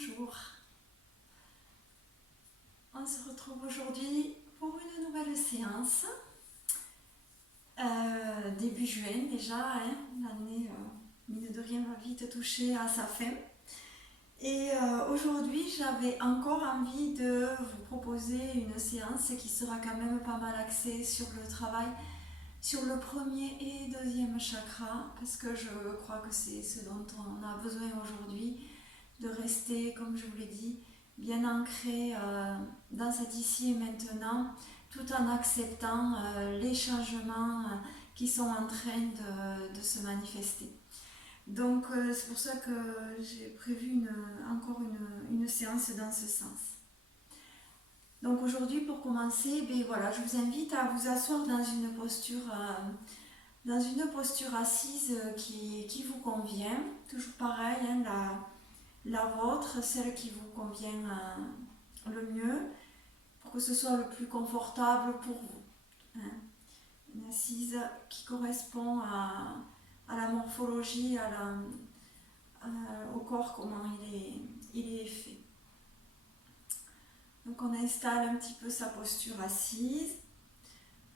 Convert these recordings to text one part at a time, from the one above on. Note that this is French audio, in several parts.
Bonjour, on se retrouve aujourd'hui pour une nouvelle séance. Début juin déjà, hein, l'année mine de rien va vite toucher à sa fin. Et aujourd'hui j'avais encore envie de vous proposer une séance qui sera quand même pas mal axée sur le travail, sur le premier et deuxième chakra, parce que je crois que c'est ce dont on a besoin aujourd'hui, de rester, comme je vous l'ai dit, bien ancré dans cet ici et maintenant, tout en acceptant les changements qui sont en train de se manifester. Donc c'est pour ça que j'ai prévu encore une séance dans ce sens. Donc aujourd'hui, pour commencer, ben voilà, je vous invite à vous asseoir dans une posture assise qui vous convient. Toujours pareil, hein, la vôtre, celle qui vous convient le mieux, pour que ce soit le plus confortable pour vous. Hein. Une assise qui correspond à la morphologie, au corps, comment il est fait. Donc on installe un petit peu sa posture assise,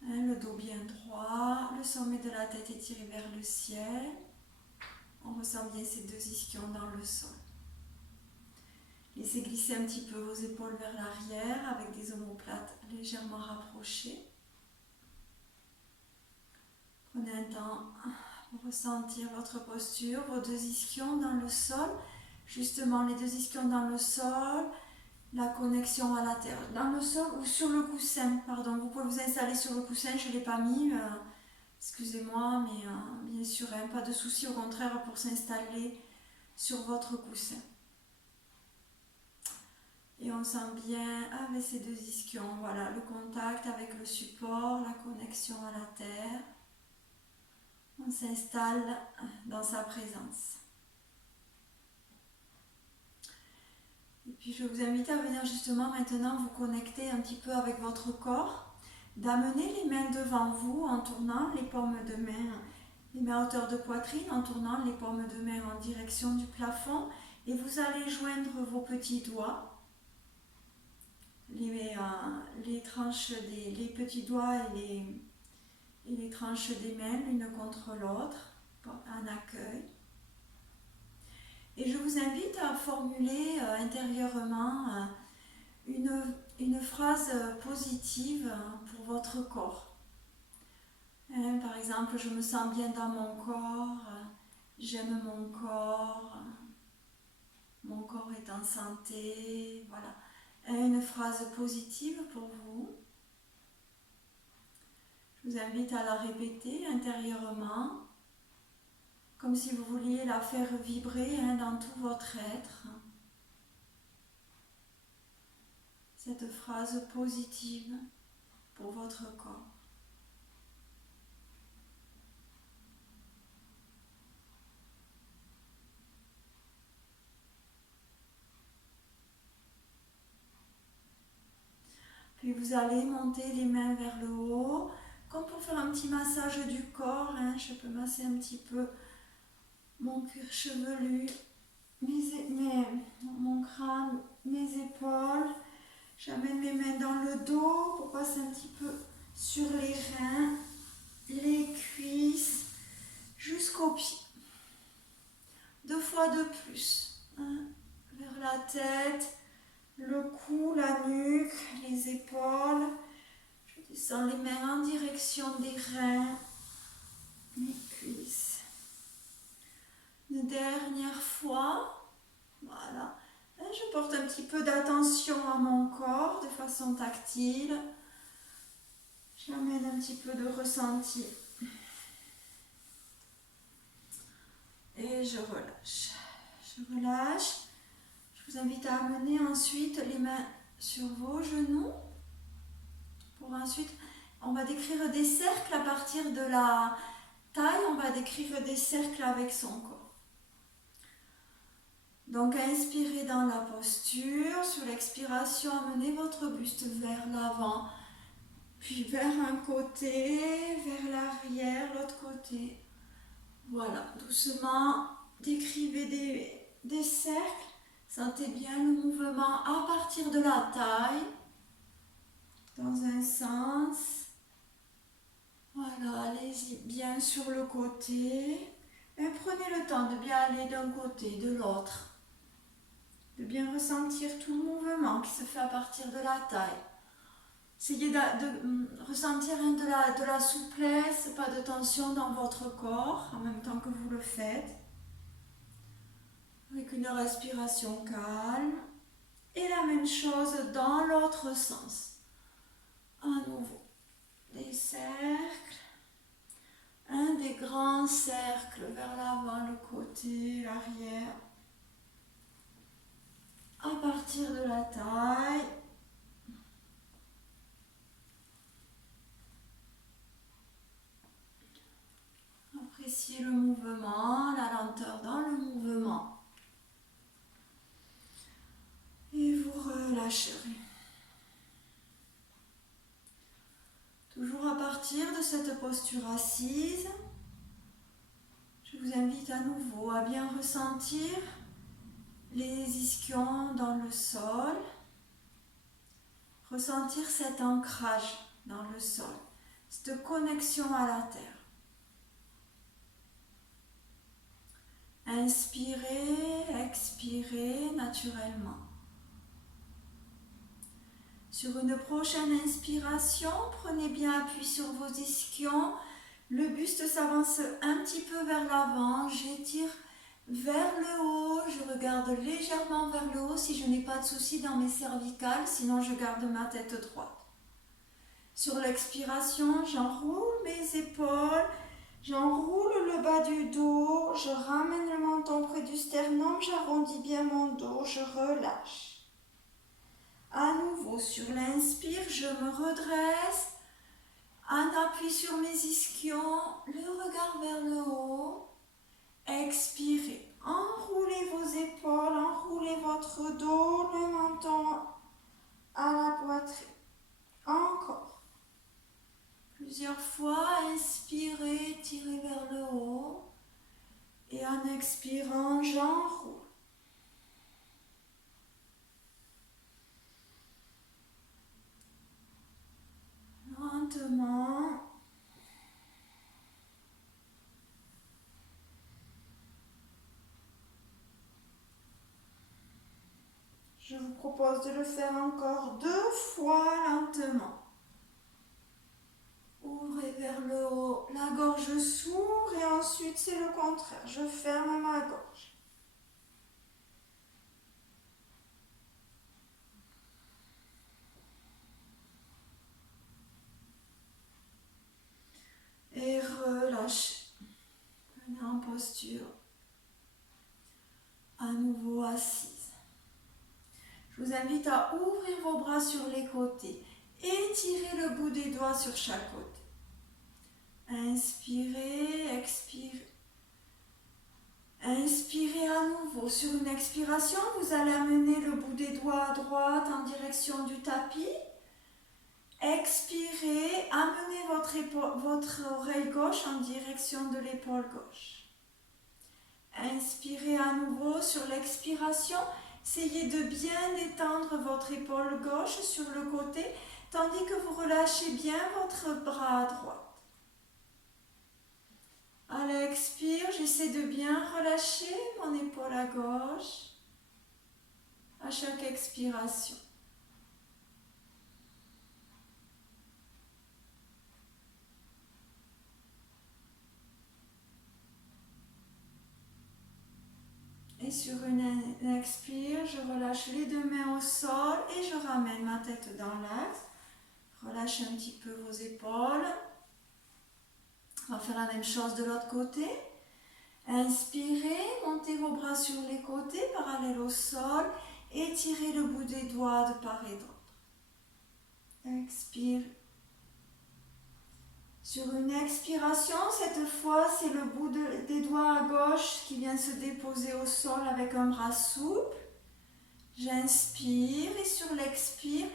hein, le dos bien droit, le sommet de la tête étiré vers le ciel. On ressent bien ces deux ischions dans le sol. Laissez glisser un petit peu vos épaules vers l'arrière avec des omoplates légèrement rapprochées. Prenez un temps pour ressentir votre posture, vos deux ischions dans le sol. Justement, les deux ischions dans le sol, la connexion à la terre. Dans le sol ou sur le coussin, pardon. Vous pouvez vous installer sur le coussin, je ne l'ai pas mis. Excusez-moi, mais bien sûr, hein, pas de souci, au contraire, pour s'installer sur votre coussin. Et on sent bien avec ces deux ischions, voilà, le contact avec le support, la connexion à la terre. On s'installe dans sa présence. Et puis je vous invite à venir justement maintenant vous connecter un petit peu avec votre corps, d'amener les mains devant vous en tournant les paumes de main, les mains à hauteur de poitrine, en tournant les paumes de main en direction du plafond, et vous allez joindre vos petits doigts. Les petits doigts et les tranches des mains l'une contre l'autre en accueil. Et je vous invite à formuler intérieurement une phrase positive pour votre corps. Par exemple, je me sens bien dans mon corps, j'aime mon corps est en santé, voilà. Une phrase positive pour vous. Je vous invite à la répéter intérieurement, comme si vous vouliez la faire vibrer dans tout votre être. Cette phrase positive pour votre corps. Puis vous allez monter les mains vers le haut, comme pour faire un petit massage du corps. Je peux masser un petit peu mon cuir chevelu, mon crâne, mes épaules. J'amène mes mains dans le dos pour passer un petit peu sur les reins, les cuisses, jusqu'aux pieds. 2 fois de plus. Vers la tête, le cou, la nuque, les épaules. Je descends les mains en direction des reins, les cuisses. Une dernière fois. Voilà. Je porte un petit peu d'attention à mon corps de façon tactile. J'amène un petit peu de ressenti. Et je relâche. Je relâche. Je vous invite à amener ensuite les mains sur vos genoux. Pour ensuite, on va décrire des cercles à partir de la taille. On va décrire des cercles avec son corps. Donc inspirez dans la posture. Sur l'expiration, amenez votre buste vers l'avant. Puis vers un côté, vers l'arrière, l'autre côté. Voilà, doucement, décrivez des cercles Sentez bien le mouvement à partir de la taille, dans un sens. Voilà, allez-y bien sur le côté. Et prenez le temps de bien aller d'un côté, de l'autre. De bien ressentir tout le mouvement qui se fait à partir de la taille. Essayez de ressentir de la souplesse, pas de tension dans votre corps en même temps que vous le faites. Avec une respiration calme. Et la même chose dans l'autre sens. À nouveau, des cercles. Un des grands cercles vers l'avant, le côté, l'arrière. À partir de la taille. Appréciez le mouvement, la lenteur dans le mouvement. Et vous relâcherez. Toujours à partir de cette posture assise, je vous invite à nouveau à bien ressentir les ischions dans le sol, ressentir cet ancrage dans le sol, cette connexion à la terre. Inspirez, expirez naturellement. Sur une prochaine inspiration, prenez bien appui sur vos ischions. Le buste s'avance un petit peu vers l'avant. J'étire vers le haut. Je regarde légèrement vers le haut si je n'ai pas de soucis dans mes cervicales. Sinon, je garde ma tête droite. Sur l'expiration, j'enroule mes épaules. J'enroule le bas du dos. Je ramène le menton près du sternum. J'arrondis bien mon dos. Je relâche. À nouveau, sur l'inspire, je me redresse, un appui sur mes ischions, le regard vers le haut. Expirez, enroulez vos épaules, enroulez votre dos, le menton à la poitrine. Encore. Plusieurs fois, inspirez, tirez vers le haut. Et en expirant, j'enroule. Lentement. Je vous propose de le faire encore 2 fois lentement. Ouvrez vers le haut, la gorge s'ouvre et ensuite c'est le contraire. Je ferme ma gorge. Et relâchez. Venez en posture. À nouveau assise. Je vous invite à ouvrir vos bras sur les côtés. Étirez le bout des doigts sur chaque côté. Inspirez, expirez. Inspirez à nouveau. Sur une expiration, vous allez amener le bout des doigts à droite en direction du tapis. Expirez, amenez votre oreille gauche en direction de l'épaule gauche. Inspirez à nouveau sur l'expiration. Essayez de bien étendre votre épaule gauche sur le côté, tandis que vous relâchez bien votre bras à droite. À l'expire, j'essaie de bien relâcher mon épaule à gauche à chaque expiration. Et sur une expire, je relâche les 2 mains au sol et je ramène ma tête dans l'axe. Relâchez un petit peu vos épaules. On va faire la même chose de l'autre côté. Inspirez, montez vos bras sur les côtés, parallèles au sol. Étirez le bout des doigts de part et d'autre. Expire. Sur une expiration, cette fois, c'est le bout des doigts à gauche qui vient se déposer au sol avec un bras souple. J'inspire et sur l'expire,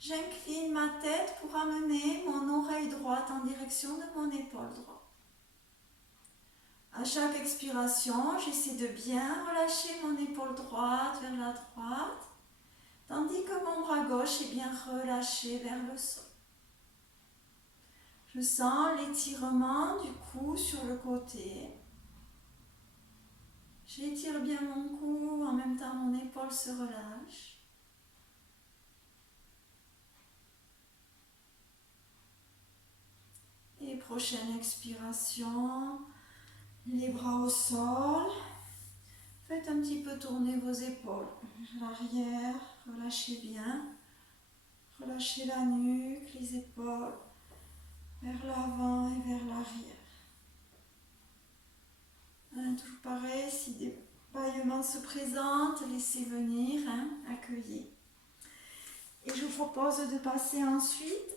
j'incline ma tête pour amener mon oreille droite en direction de mon épaule droite. À chaque expiration, j'essaie de bien relâcher mon épaule droite vers la droite, tandis que mon bras gauche est bien relâché vers le sol. Je sens l'étirement du cou sur le côté. J'étire bien mon cou, en même temps mon épaule se relâche. Et prochaine expiration, les bras au sol. Faites un petit peu tourner vos épaules. L'arrière, relâchez bien. Relâchez la nuque, les épaules, vers l'avant et vers l'arrière. Toujours pareil, si des bâillements se présentent, laissez venir, accueillez. Et je vous propose de passer ensuite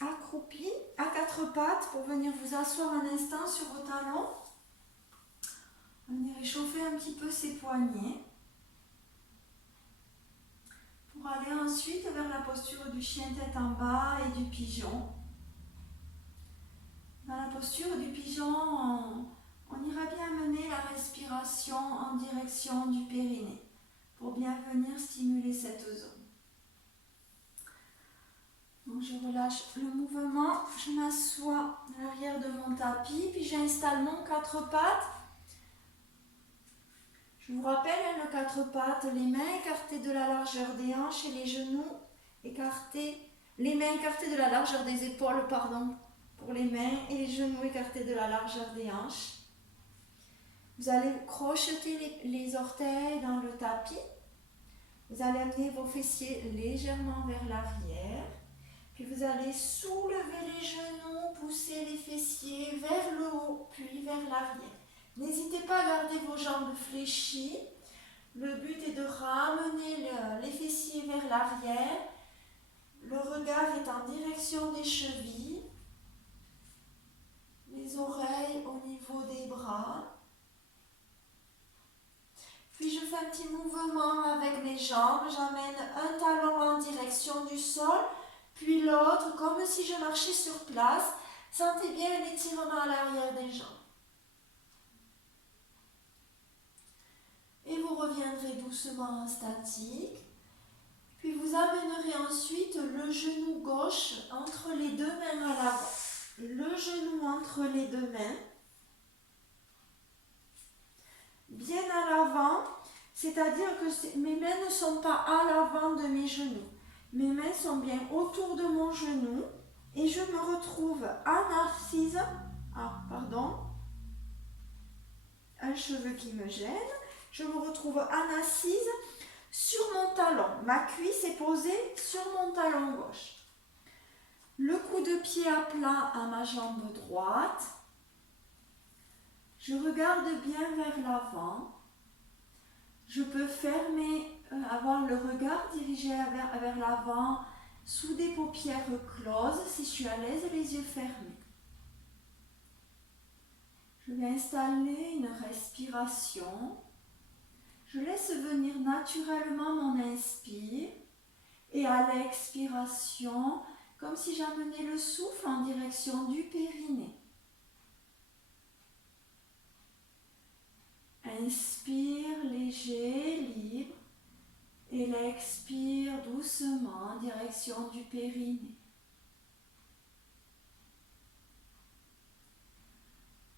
accroupi à quatre pattes pour venir vous asseoir un instant sur vos talons. Venez réchauffer un petit peu ses poignets. Pour aller ensuite vers la posture du chien tête en bas et du pigeon. Dans la posture du pigeon, on ira bien mener la respiration en direction du périnée pour bien venir stimuler cette zone. Donc je relâche le mouvement, je m'assois à l'arrière de mon tapis, puis j'installe mon quatre pattes. Je vous rappelle, le quatre pattes, les mains écartées de la largeur des hanches et les genoux écartés, les mains écartées de la largeur des épaules, pour les mains et les genoux écartés de la largeur des hanches. Vous allez crocheter les orteils dans le tapis. Vous allez amener vos fessiers légèrement vers l'arrière. Puis vous allez soulever les genoux, pousser les fessiers vers le haut, puis vers l'arrière. N'hésitez pas à garder vos jambes fléchies. Le but est de ramener les fessiers vers l'arrière. Le regard est en direction des chevilles. Les oreilles au niveau des bras. Puis je fais un petit mouvement avec les jambes. J'amène un talon en direction du sol, puis l'autre, comme si je marchais sur place. Sentez bien l'étirement à l'arrière des jambes. Et vous reviendrez doucement en statique. Puis vous amènerez ensuite le genou gauche entre les deux mains à l'avant. Le genou entre les deux mains. Bien à l'avant, c'est-à-dire que mes mains ne sont pas à l'avant de mes genoux. Mes mains sont bien autour de mon genou et je me retrouve en assise. Un cheveu qui me gêne. Je me retrouve en assise sur mon talon. Ma cuisse est posée sur mon talon gauche. Le coup de pied à plat à ma jambe droite. Je regarde bien vers l'avant. Je peux avoir le regard dirigé vers l'avant sous des paupières closes si je suis à l'aise, les yeux fermés. Je vais installer une respiration. Je laisse venir naturellement mon inspire et à l'expiration, comme si j'amenais le souffle en direction du périnée. Inspire léger, libre, et l'expire doucement en direction du périnée.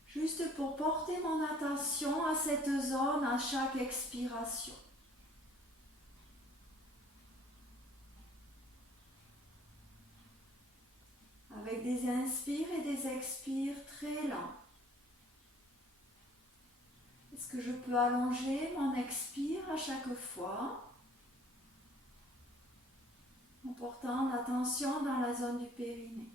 Juste pour porter mon attention à cette zone à chaque expiration. Avec des inspires et des expires très lents. Est-ce que je peux allonger mon expire à chaque fois en portant l'attention dans la zone du périnée?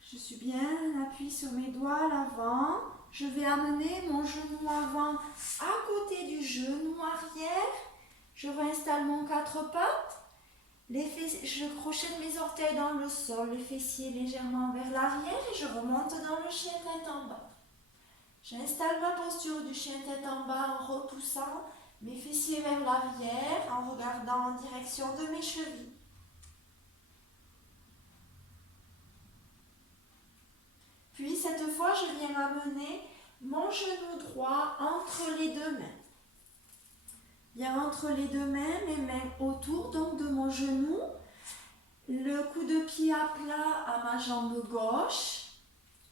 Je suis bien appuyée sur mes doigts à l'avant. Je vais amener mon genou avant à côté du genou arrière. Je réinstalle mon quatre pattes. Je crochette mes orteils dans le sol, les fessiers légèrement vers l'arrière et je remonte dans le chien tête en bas. J'installe ma posture du chien tête en bas en repoussant mes fessiers vers l'arrière en regardant en direction de mes chevilles. Puis cette fois, je viens amener mon genou droit entre les deux mains. Bien entre les deux mains, mes mains autour donc de mon genou. Le coup de pied à plat à ma jambe gauche.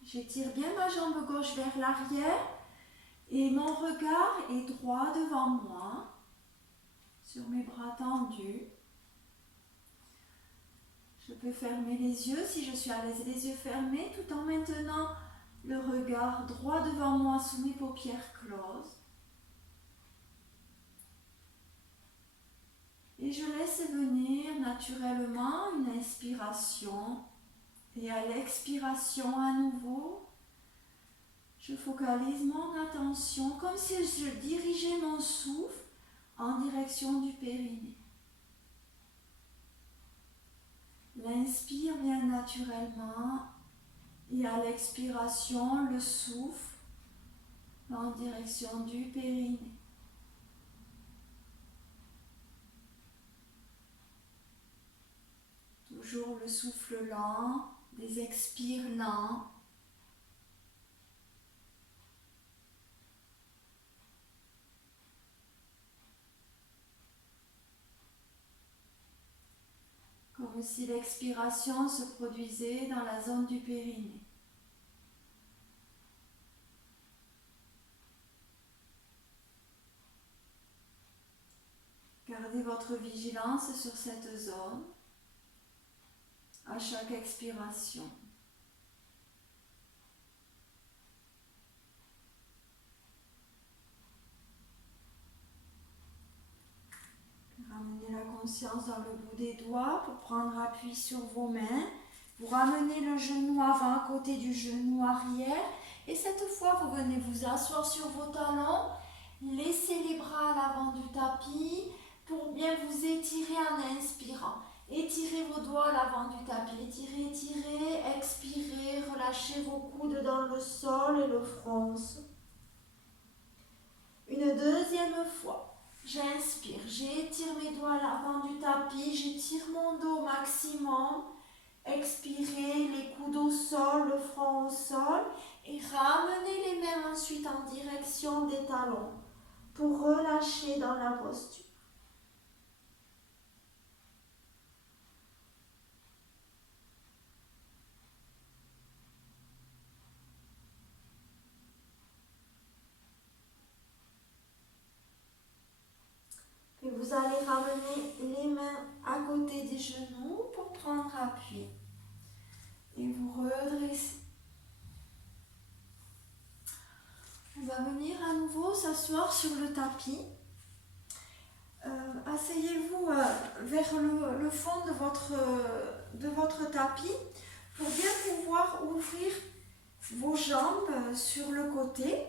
J'étire bien ma jambe gauche vers l'arrière. Et mon regard est droit devant moi, sur mes bras tendus. Je peux fermer les yeux si je suis à l'aise, les yeux fermés, tout en maintenant le regard droit devant moi sous mes paupières closes. Et je laisse venir naturellement une inspiration. Et à l'expiration à nouveau, je focalise mon attention comme si je dirigeais mon souffle en direction du périnée. L'inspire vient naturellement et à l'expiration, le souffle en direction du périnée. Toujours le souffle lent, des expires lents. Comme si l'expiration se produisait dans la zone du périnée. Gardez votre vigilance sur cette zone à chaque expiration. Ramenez la conscience dans le bout des doigts pour prendre appui sur vos mains. Vous ramenez le genou avant à côté du genou arrière. Et cette fois, vous venez vous asseoir sur vos talons. Laissez les bras à l'avant du tapis pour bien vous étirer en inspirant. Étirez vos doigts à l'avant du tapis. Étirez, étirez, expirez. Relâchez vos coudes dans le sol et le fronce. Une deuxième fois. J'inspire, j'étire mes doigts à l'avant du tapis, j'étire mon dos au maximum. Expirez, les coudes au sol, le front au sol. Et ramenez les mains ensuite en direction des talons pour relâcher dans la posture. Et vous allez ramener les mains à côté des genoux pour prendre appui. Et vous redressez. On va venir à nouveau s'asseoir sur le tapis. Asseyez-vous vers le fond de votre tapis pour bien pouvoir ouvrir vos jambes sur le côté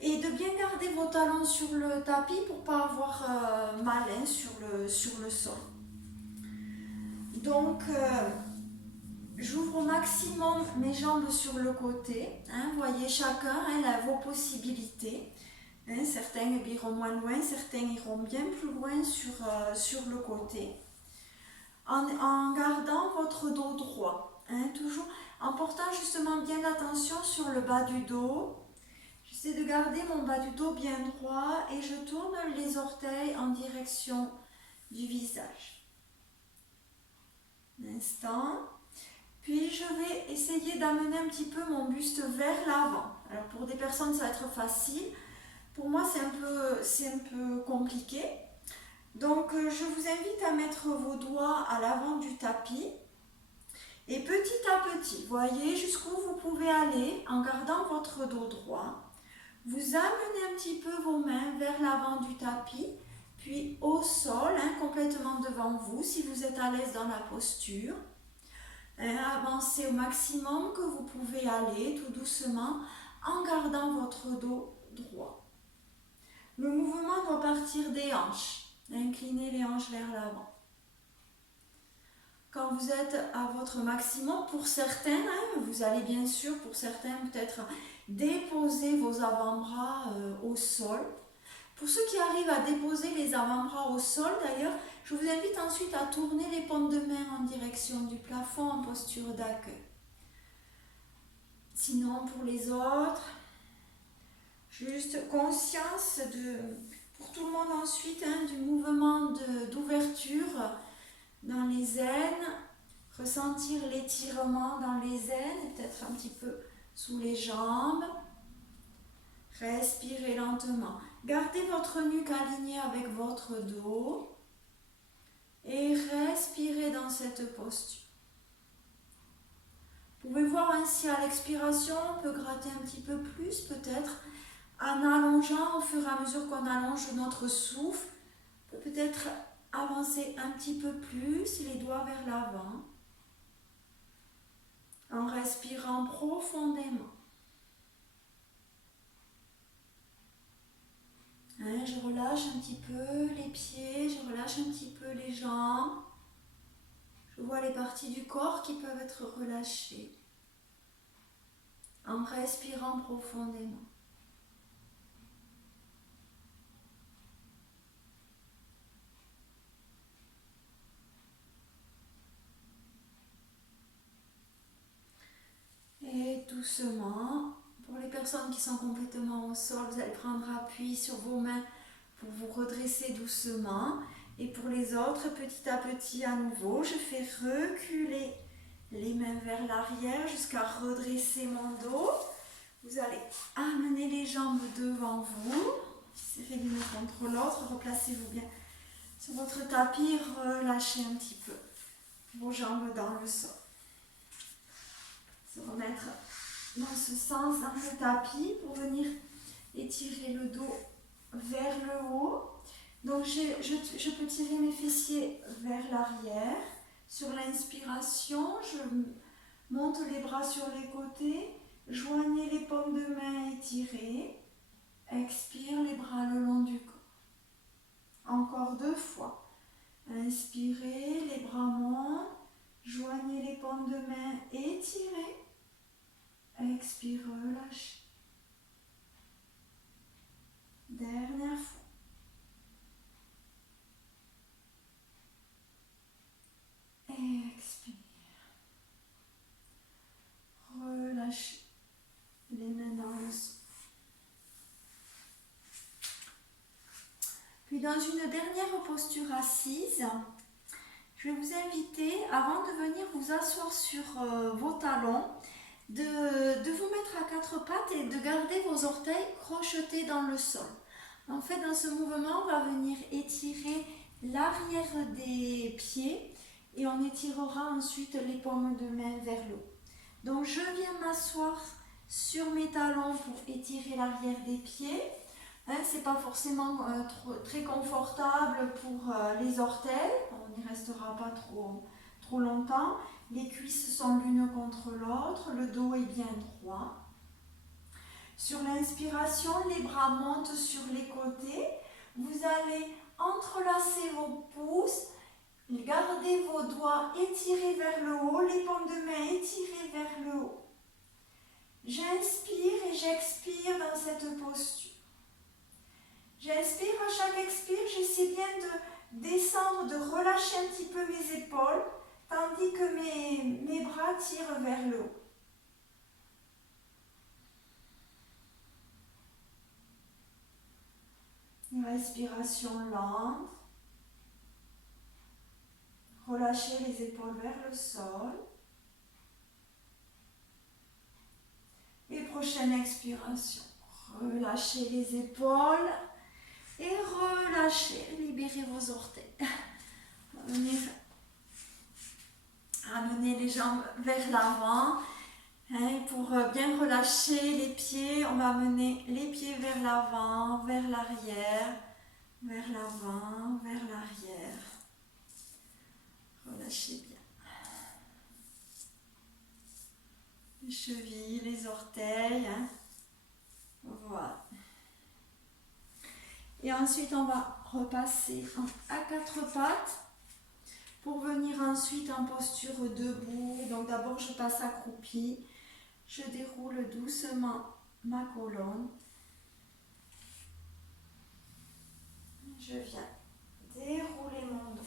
et de bien garder vos talons sur le tapis pour ne pas avoir mal sur le sol. Donc, j'ouvre au maximum mes jambes sur le côté. Voyez chacun vos possibilités. Certains iront moins loin, certains iront bien plus loin sur le côté. En gardant votre dos droit. Toujours en portant justement bien l'attention sur le bas du dos. J'essaie de garder mon bas du dos bien droit et je tourne les orteils en direction du visage. Un instant. Puis je vais essayer d'amener un petit peu mon buste vers l'avant. Alors pour des personnes ça va être facile. Pour moi c'est un peu compliqué. Donc je vous invite à mettre vos doigts à l'avant du tapis. Et petit à petit, voyez jusqu'où vous pouvez aller en gardant votre dos droit. Vous amenez un petit peu vos mains vers l'avant du tapis, puis au sol, complètement devant vous, si vous êtes à l'aise dans la posture. Avancez au maximum que vous pouvez aller, tout doucement, en gardant votre dos droit. Le mouvement doit partir des hanches. Inclinez les hanches vers l'avant. Quand vous êtes à votre maximum, pour certains, vous allez bien sûr, pour certains peut-être, déposer vos avant-bras au sol. Pour ceux qui arrivent à déposer les avant-bras au sol d'ailleurs, je vous invite ensuite à tourner les paumes de main en direction du plafond en posture d'accueil. Sinon, pour les autres, juste conscience pour tout le monde ensuite, du mouvement d'ouverture dans les aines, ressentir l'étirement dans les aines, peut-être un petit peu sous les jambes. Respirez lentement. Gardez votre nuque alignée avec votre dos et respirez dans cette posture. Vous pouvez voir ainsi à l'expiration, on peut gratter un petit peu plus peut-être en allongeant au fur et à mesure qu'on allonge notre souffle. On peut peut-être avancer un petit peu plus, les doigts vers l'avant, en respirant profondément. Je relâche un petit peu les pieds, je relâche un petit peu les jambes. Je vois les parties du corps qui peuvent être relâchées en respirant profondément. Et doucement, pour les personnes qui sont complètement au sol, vous allez prendre appui sur vos mains pour vous redresser doucement. Et pour les autres, petit à petit à nouveau, je fais reculer les mains vers l'arrière jusqu'à redresser mon dos. Vous allez amener les jambes devant vous. Serrez l'une contre l'autre. Replacez-vous bien sur votre tapis. Relâchez un petit peu vos jambes dans le sol. Se remettre dans ce sens dans le tapis pour venir étirer le dos vers le haut. Donc je peux tirer mes fessiers vers l'arrière. Sur l'inspiration, je monte les bras sur les côtés. Joignez les paumes de main étirées. Expire les bras le long du corps. Encore 2 fois. Inspirez, les bras montent. Joignez les paumes de main étirées. Expire, relâchez. Dernière fois. Expire. Relâchez les mains dans le sol. Puis dans une dernière posture assise, je vais vous inviter, avant de venir vous asseoir sur vos talons, de vous mettre à 4 pattes et de garder vos orteils crochetés dans le sol. En fait, dans ce mouvement, on va venir étirer l'arrière des pieds et on étirera ensuite les paumes de main vers le haut. Donc, je viens m'asseoir sur mes talons pour étirer l'arrière des pieds. C'est pas forcément très confortable pour les orteils, on n'y restera pas trop longtemps. Les cuisses sont l'une contre l'autre, le dos est bien droit. Sur l'inspiration, les bras montent sur les côtés. Vous allez entrelacer vos pouces, gardez vos doigts étirés vers le haut, les paumes de main étirées vers le haut. J'inspire et j'expire dans cette posture. J'inspire, à chaque expire, j'essaie bien de descendre, de relâcher un petit peu mes épaules, tandis que mes bras tirent vers le haut. Une respiration lente. Relâchez les épaules vers le sol. Et prochaine expiration. Relâchez les épaules. Et relâchez, libérez vos orteils. Amenez les jambes vers l'avant. Pour bien relâcher les pieds, on va amener les pieds vers l'avant, vers l'arrière, vers l'avant, vers l'arrière. Relâchez bien. Les chevilles, les orteils. Voilà. Et ensuite, on va repasser à 4 pattes pour venir ensuite en posture debout. Donc d'abord, je passe accroupi. Je déroule doucement ma colonne. Je viens dérouler mon dos.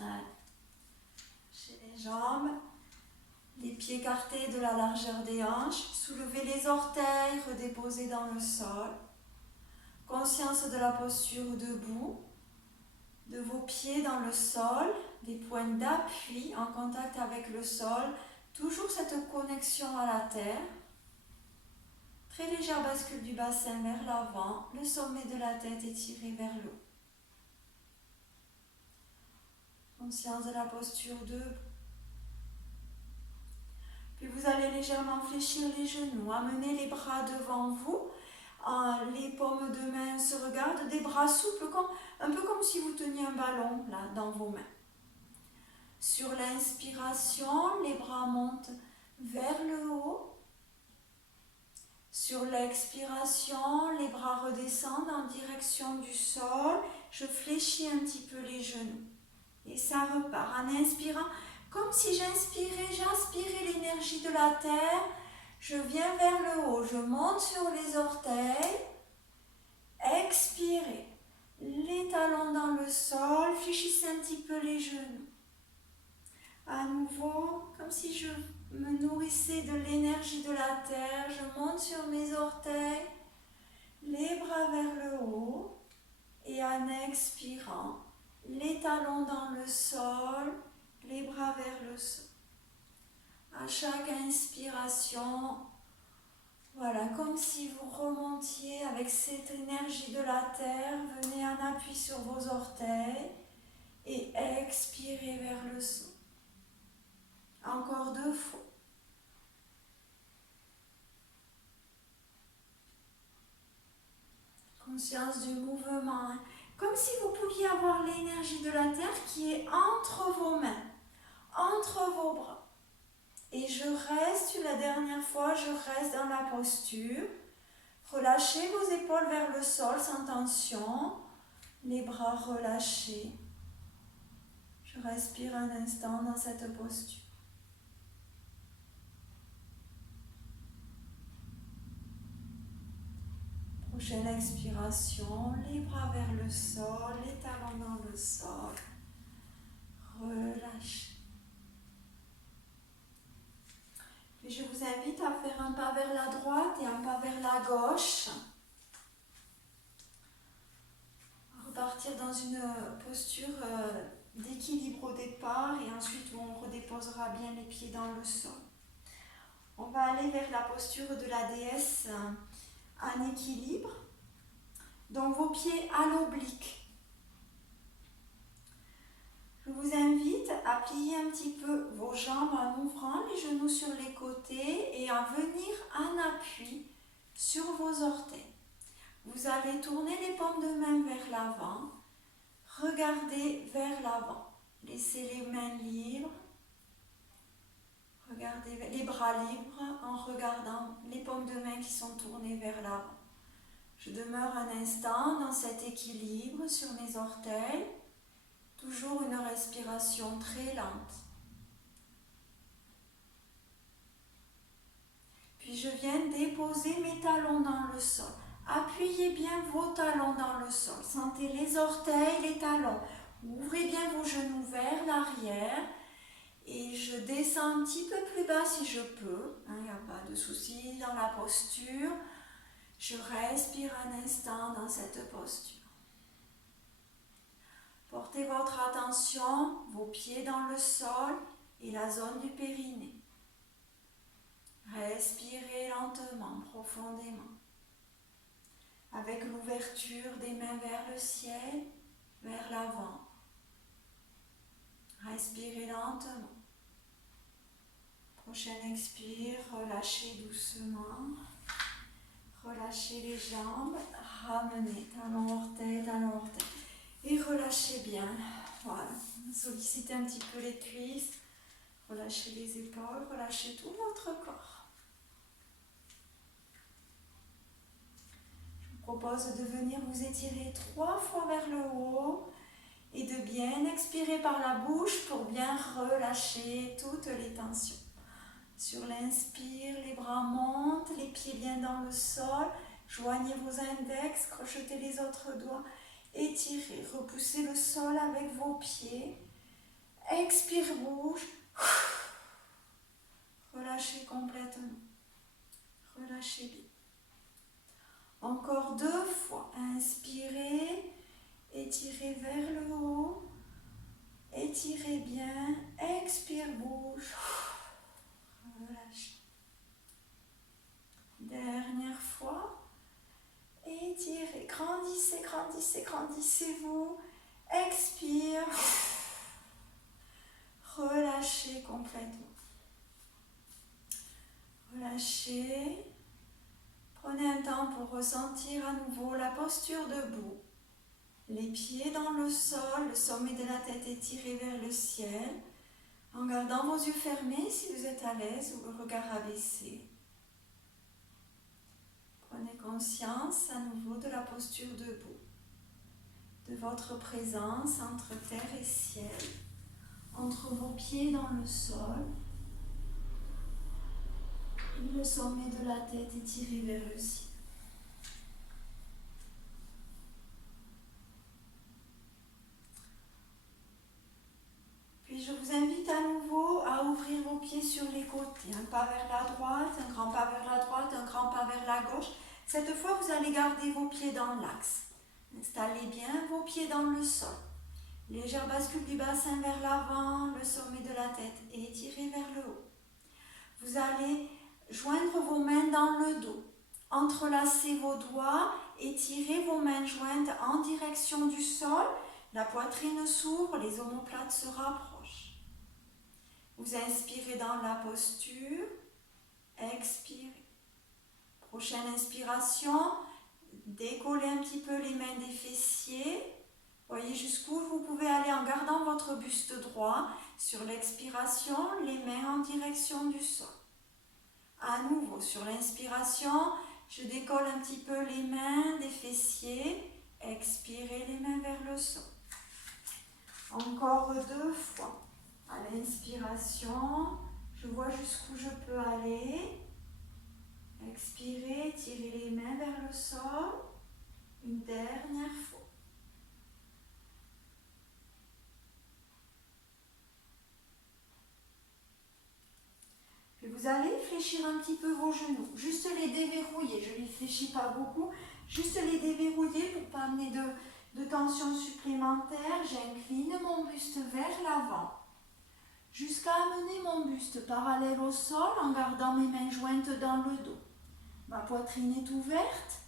Allez. Chez les jambes, les pieds écartés de la largeur des hanches. Soulevez les orteils, redéposez dans le sol. Conscience de la posture debout, de vos pieds dans le sol, des points d'appui en contact avec le sol. Toujours cette connexion à la terre. Très légère bascule du bassin vers l'avant, le sommet de la tête étiré vers le haut. Conscience de la posture debout. Puis vous allez légèrement fléchir les genoux, amener les bras devant vous. Les paumes de main se regardent, des bras souples, un peu comme si vous teniez un ballon là, dans vos mains. Sur l'inspiration, les bras montent vers le haut. Sur l'expiration, les bras redescendent en direction du sol. Je fléchis un petit peu les genoux. Et ça repart. En inspirant, comme si j'aspirais l'énergie de la terre. Je viens vers le haut. Je monte sur les orteils. Expirez. Les talons dans le sol. Fléchissez un petit peu les genoux. À nouveau, comme si je me nourrissais de l'énergie de la terre, je monte sur mes orteils, les bras vers le haut, et en expirant, les talons dans le sol, les bras vers le sol. À chaque inspiration, voilà, comme si vous remontiez avec cette énergie de la terre, venez en appui sur vos orteils, et expirez vers le sol. Encore 2 fois. Conscience du mouvement. Comme si vous pouviez avoir l'énergie de la terre qui est entre vos mains, entre vos bras. Et je reste, la dernière fois, je reste dans la posture. Relâchez vos épaules vers le sol sans tension. Les bras relâchés. Je respire un instant dans cette posture. Prochaine expiration, les bras vers le sol, les talons dans le sol. Relâchez. Puis je vous invite à faire un pas vers la droite et un pas vers la gauche. Repartir dans une posture d'équilibre au départ et ensuite on redéposera bien les pieds dans le sol. On va aller vers la posture de la déesse en équilibre. Donc vos pieds à l'oblique. Je vous invite à plier un petit peu vos jambes en ouvrant les genoux sur les côtés et à venir en appui sur vos orteils. Vous allez tourner les paumes de main vers l'avant. Regardez vers l'avant. Laissez les mains libres. Regardez les bras libres en regardant les paumes de main qui sont tournées vers l'avant. Je demeure un instant dans cet équilibre sur mes orteils. Toujours une respiration très lente. Puis je viens déposer mes talons dans le sol. Appuyez bien vos talons dans le sol. Sentez les orteils, les talons. Ouvrez bien vos genoux vers l'arrière. Et je descends un petit peu plus bas si je peux. Il n'y a pas de souci dans la posture. Je respire un instant dans cette posture. Portez votre attention, vos pieds dans le sol et la zone du périnée. Respirez lentement, profondément. Avec l'ouverture des mains vers le ciel, vers l'avant. Respirez lentement. Prochaine expire, relâchez doucement. Relâchez les jambes, ramenez talon orteil, talon orteil. Et relâchez bien. Voilà. Sollicitez un petit peu les cuisses. Relâchez les épaules, relâchez tout votre corps. Je vous propose de venir vous étirer 3 fois vers le haut et de bien expirer par la bouche pour bien relâcher toutes les tensions. Sur l'inspire, les bras montent, les pieds bien dans le sol. Joignez vos index, crochetez les autres doigts, étirez, repoussez le sol avec vos pieds. Expire, bouge. Relâchez complètement. Relâchez bien. Encore 2 fois. Inspirez, étirez vers le haut. Étirez bien. Expire, bouge. Relâchez. Dernière fois. Étirez, grandissez, grandissez, grandissez-vous. Expire. Relâchez complètement. Relâchez. Prenez un temps pour ressentir à nouveau la posture debout. Les pieds dans le sol, le sommet de la tête étiré vers le ciel. En gardant vos yeux fermés si vous êtes à l'aise ou le regard abaissé. Prenez conscience à nouveau de la posture debout, de votre présence entre terre et ciel, entre vos pieds dans le sol, et le sommet de la tête étiré vers le ciel. Puis je vous invite à nouveau à ouvrir vos pieds sur les côtés, un pas vers la droite, un grand pas vers la droite, un grand pas vers la gauche. Cette fois, vous allez garder vos pieds dans l'axe. Installez bien vos pieds dans le sol. Légère bascule du bassin vers l'avant, le sommet de la tête étiré vers le haut. Vous allez joindre vos mains dans le dos. Entrelacez vos doigts, étirez vos mains jointes en direction du sol. La poitrine s'ouvre, les omoplates se rapprochent. Vous inspirez dans la posture, expirez. Prochaine inspiration, décollez un petit peu les mains des fessiers. Voyez jusqu'où vous pouvez aller en gardant votre buste droit. Sur l'expiration, les mains en direction du sol. À nouveau, sur l'inspiration, je décolle un petit peu les mains des fessiers. Expirez les mains vers le sol. Encore 2 fois. À l'inspiration, je vois jusqu'où je peux aller. Expirez, tirez les mains vers le sol. Une dernière fois. Puis vous allez fléchir un petit peu vos genoux. Juste les déverrouiller. Je ne les fléchis pas beaucoup. Juste les déverrouiller pour ne pas amener de tension supplémentaire. J'incline mon buste vers l'avant. Jusqu'à amener mon buste parallèle au sol en gardant mes mains jointes dans le dos. Ma poitrine est ouverte,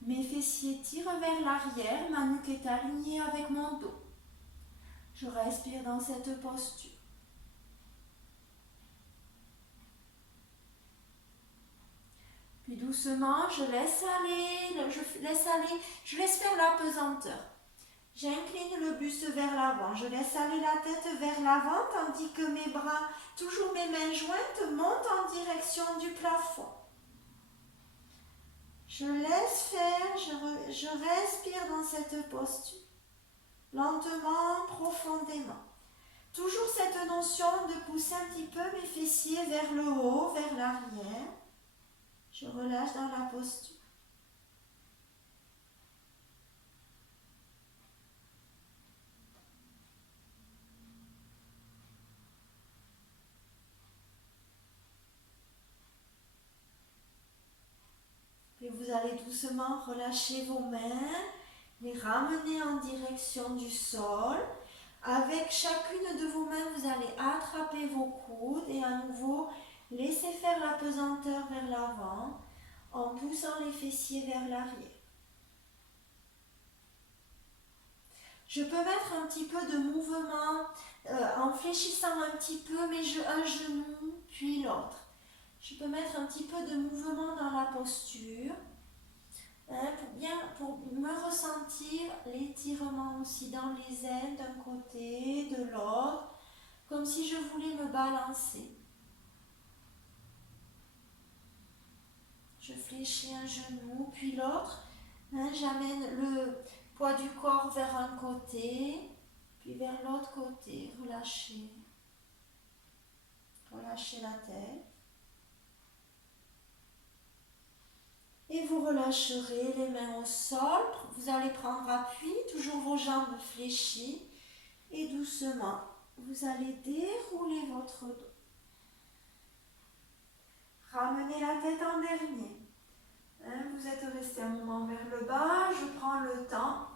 mes fessiers tirent vers l'arrière, ma nuque est alignée avec mon dos. Je respire dans cette posture. Puis doucement, je laisse faire la pesanteur. J'incline le buste vers l'avant, je laisse aller la tête vers l'avant tandis que mes bras, toujours mes mains jointes, montent en direction du plafond. Je laisse faire, je respire dans cette posture, lentement, profondément. Toujours cette notion de pousser un petit peu mes fessiers vers le haut, vers l'arrière. Je relâche dans la posture. Et vous allez doucement relâcher vos mains, les ramener en direction du sol. Avec chacune de vos mains, vous allez attraper vos coudes et à nouveau laisser faire la pesanteur vers l'avant en poussant les fessiers vers l'arrière. Je peux mettre un petit peu de mouvement en fléchissant un petit peu un genou puis l'autre. Je peux mettre un petit peu de mouvement dans la posture pour me ressentir l'étirement aussi dans les ailes d'un côté, de l'autre, comme si je voulais me balancer. Je fléchis un genou puis l'autre. J'amène le poids du corps vers un côté, puis vers l'autre côté. Relâchez. Relâchez la tête. Et vous relâcherez les mains au sol. Vous allez prendre appui, toujours vos jambes fléchies. Et doucement, vous allez dérouler votre dos. Ramenez la tête en dernier. Vous êtes resté un moment vers le bas. Je prends le temps.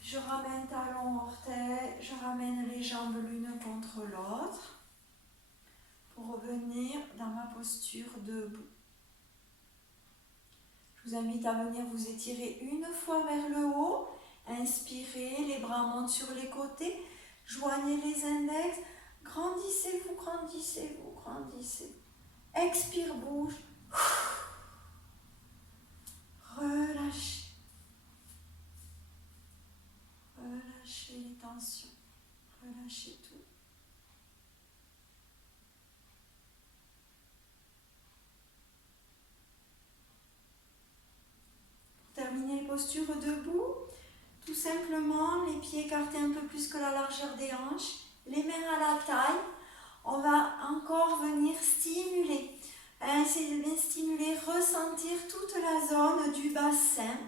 Je ramène talons, orteils. Je ramène les jambes l'une contre l'autre. Pour revenir dans ma posture debout. Je vous invite à venir vous étirer une fois vers le haut. Inspirez, les bras montent sur les côtés. Joignez les index. Grandissez-vous, grandissez-vous, grandissez-vous. Expire, bouge. Relâchez. Relâchez les tensions. Relâchez tout. Pour terminer les postures debout, tout simplement les pieds écartés un peu plus que la largeur des hanches, les mains à la taille. On va encore venir stimuler. Essayez de bien stimuler, ressentir toute la zone du bassin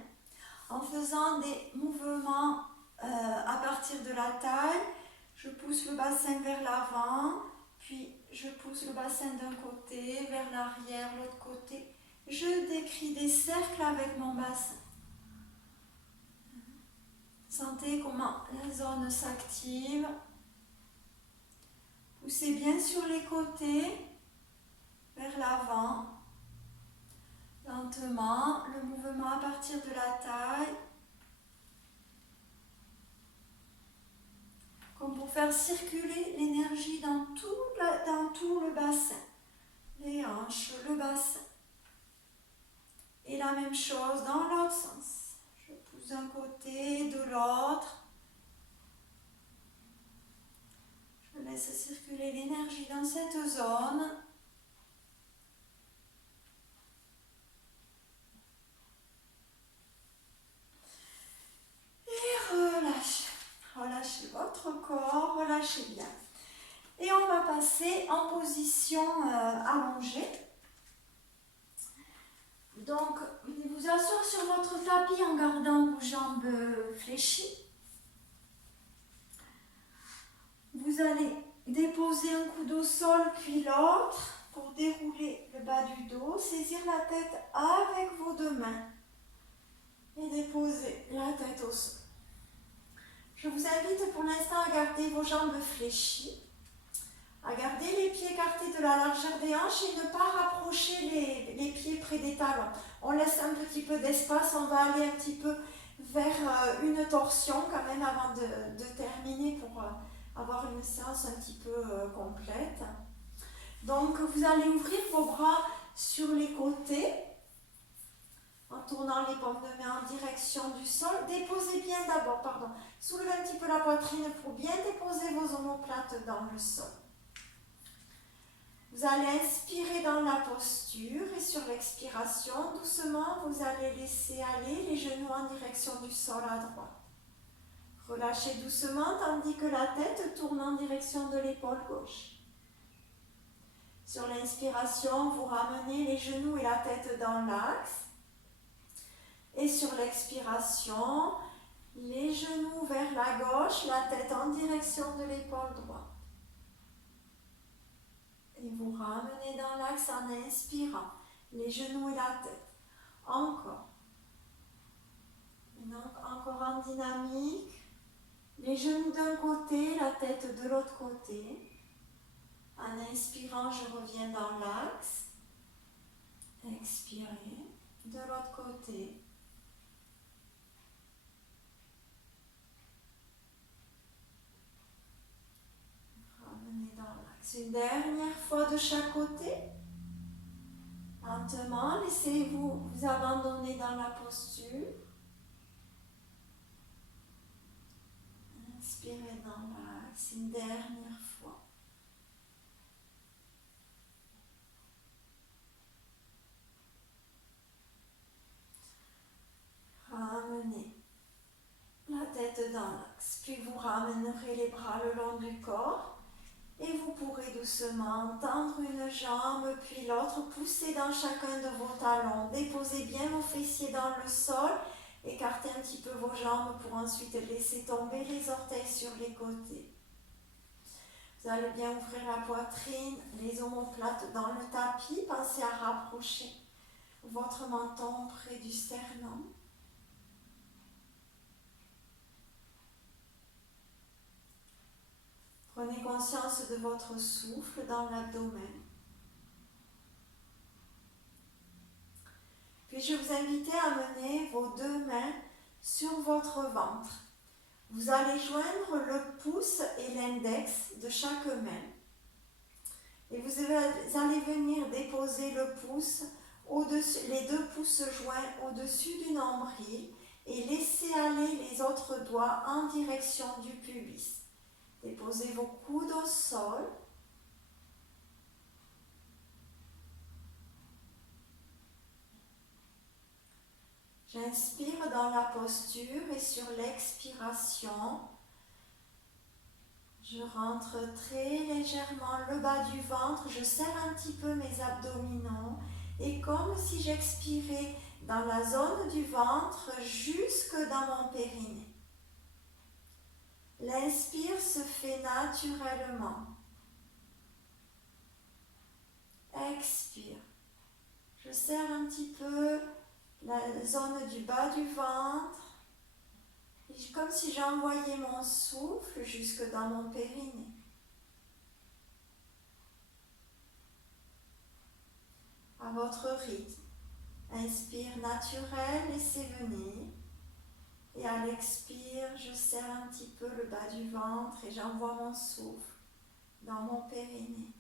en faisant des mouvements à partir de la taille. Je pousse le bassin vers l'avant, puis je pousse le bassin d'un côté, vers l'arrière, l'autre côté. Je décris des cercles avec mon bassin. Sentez comment la zone s'active. Poussez bien sur les côtés, vers l'avant. Lentement, le mouvement à partir de la taille. Comme pour faire circuler l'énergie dans tout le bassin. Les hanches, le bassin. Et la même chose dans l'autre sens. Je pousse d'un côté, de l'autre. Je laisse circuler l'énergie dans cette zone. Et relâchez. Relâchez votre corps, relâchez bien. Et on va passer en position allongée. Donc, vous asseoir sur votre tapis en gardant vos jambes fléchies. Vous allez déposer un coude au sol puis l'autre pour dérouler le bas du dos. Saisir la tête avec vos deux mains et déposer la tête au sol. Je vous invite pour l'instant à garder vos jambes fléchies, à garder les pieds écartés de la largeur des hanches et ne pas rapprocher les pieds près des talons. On laisse un petit peu d'espace, on va aller un petit peu vers une torsion quand même avant de terminer pour avoir une séance un petit peu complète. Donc vous allez ouvrir vos bras sur les côtés en tournant les paumes de main en direction du sol. Déposez bien d'abord, soulevez un petit peu la poitrine pour bien déposer vos omoplates dans le sol. Vous allez inspirer dans la posture et sur l'expiration, doucement, vous allez laisser aller les genoux en direction du sol à droite. Relâchez doucement tandis que la tête tourne en direction de l'épaule gauche. Sur l'inspiration, vous ramenez les genoux et la tête dans l'axe. Et sur l'expiration, les genoux vers la gauche, la tête en direction de l'épaule droite. Et vous ramenez dans l'axe en inspirant, les genoux et la tête. Encore. Et donc, encore en dynamique. Les genoux d'un côté, la tête de l'autre côté. En inspirant, je reviens dans l'axe. Expirez. De l'autre côté. Ramenez dans l'axe. Une dernière fois de chaque côté. Lentement, laissez-vous vous abandonner dans la posture. Inspirez dans l'axe une dernière fois. Ramenez la tête dans l'axe, puis vous ramènerez les bras le long du corps Et vous pourrez doucement tendre une jambe, puis l'autre, pousser dans chacun de vos talons. Déposez bien vos fessiers dans le sol, écartez un petit peu vos jambes pour ensuite laisser tomber les orteils sur les côtés. Vous allez bien ouvrir la poitrine, les omoplates dans le tapis. Pensez à rapprocher votre menton près du sternum. Prenez conscience de votre souffle dans l'abdomen. Puis je vous invite à mener vos deux mains sur votre ventre. Vous allez joindre le pouce et l'index de chaque main. Et vous allez venir déposer le pouce au-dessus, les deux pouces joints au-dessus du nombril et laisser aller les autres doigts en direction du pubis. Déposez vos coudes au sol. J'inspire dans la posture et sur l'expiration, je rentre très légèrement le bas du ventre, je serre un petit peu mes abdominaux et comme si j'expirais dans la zone du ventre jusque dans mon périnée. L'inspire se fait naturellement. Expire. Je serre un petit peu la zone du bas du ventre, et comme si j'envoyais mon souffle jusque dans mon périnée. À votre rythme, inspire naturel, laissez venir. Et à l'expire, je serre un petit peu le bas du ventre et j'envoie mon souffle dans mon périnée.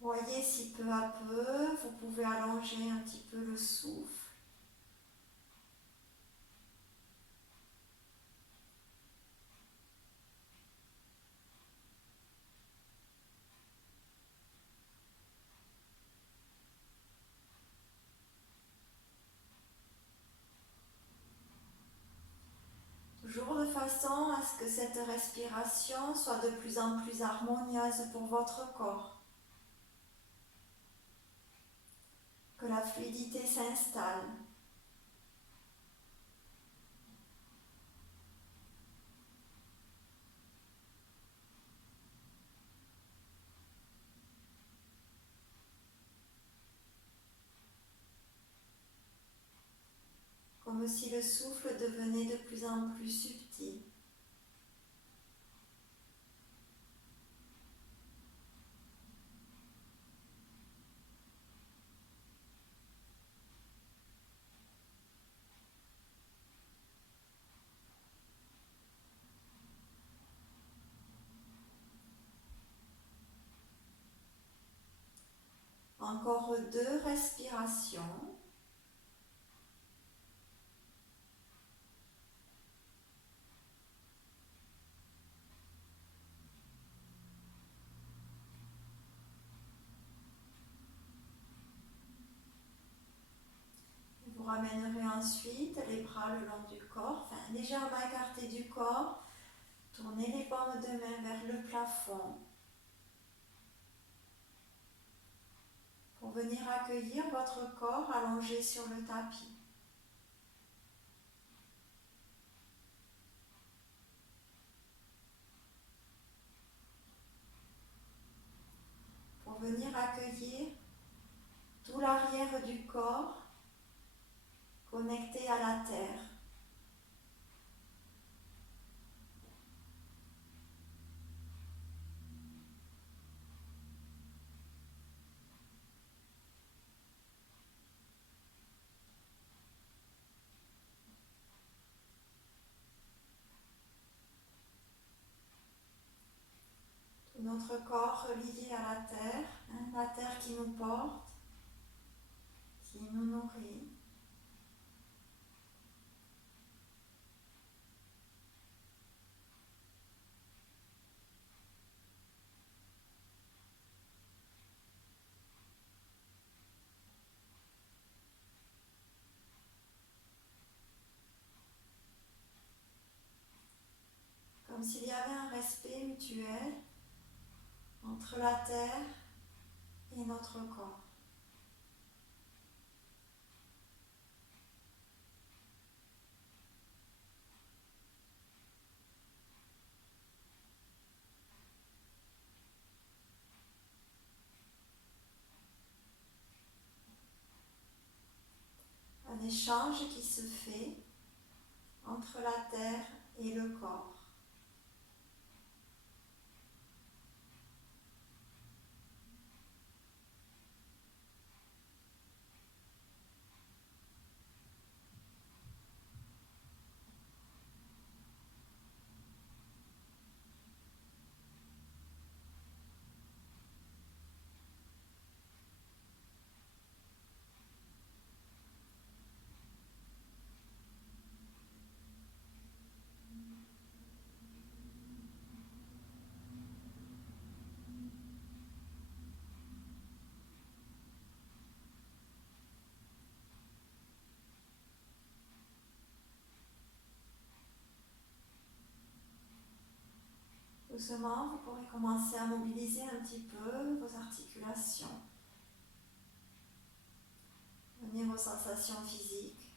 Voyez si peu à peu, vous pouvez allonger un petit peu le souffle. Toujours de façon à ce que cette respiration soit de plus en plus harmonieuse pour votre corps. Que la fluidité s'installe. Comme si le souffle devenait de plus en plus subtil. Encore 2 respirations. Vous ramènerez ensuite les bras le long du corps, légèrement écartés du corps. Tournez les paumes de main vers le plafond pour venir accueillir votre corps allongé sur le tapis. Pour venir accueillir tout l'arrière du corps connecté à la terre. Tout notre corps relié à la terre qui nous porte, qui nous nourrit. comme s'il y avait un respect mutuel entre la terre et notre corps. Un échange qui se fait entre la terre et le corps. Doucement, vous pourrez commencer à mobiliser un petit peu vos articulations. Venir aux sensations physiques.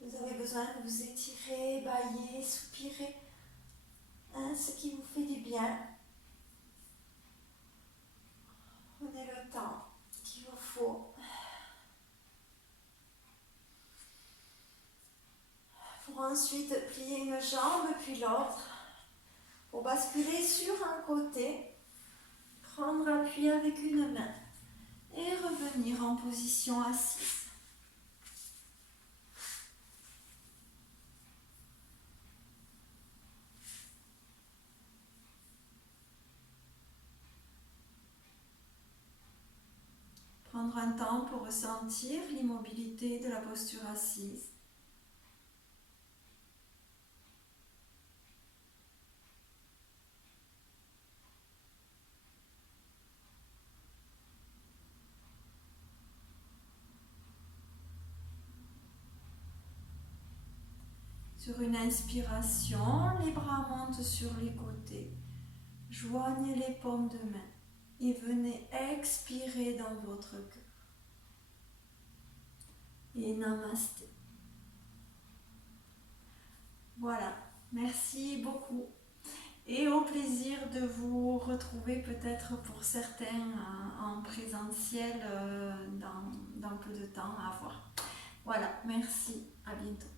Vous avez besoin de vous étirer, bâiller, soupirer, ce qui vous fait du bien. Prenez le temps qu'il vous faut. Pour ensuite plier une jambe puis l'autre, pour basculer sur un côté, prendre appui avec une main et revenir en position assise. Prendre un temps pour ressentir l'immobilité de la posture assise. Sur une inspiration, les bras montent sur les côtés. Joignez les paumes de main et venez expirer dans votre cœur. Et namasté. Voilà, merci beaucoup. Et au plaisir de vous retrouver peut-être pour certains en présentiel dans peu de temps à voir. Voilà, merci, à bientôt.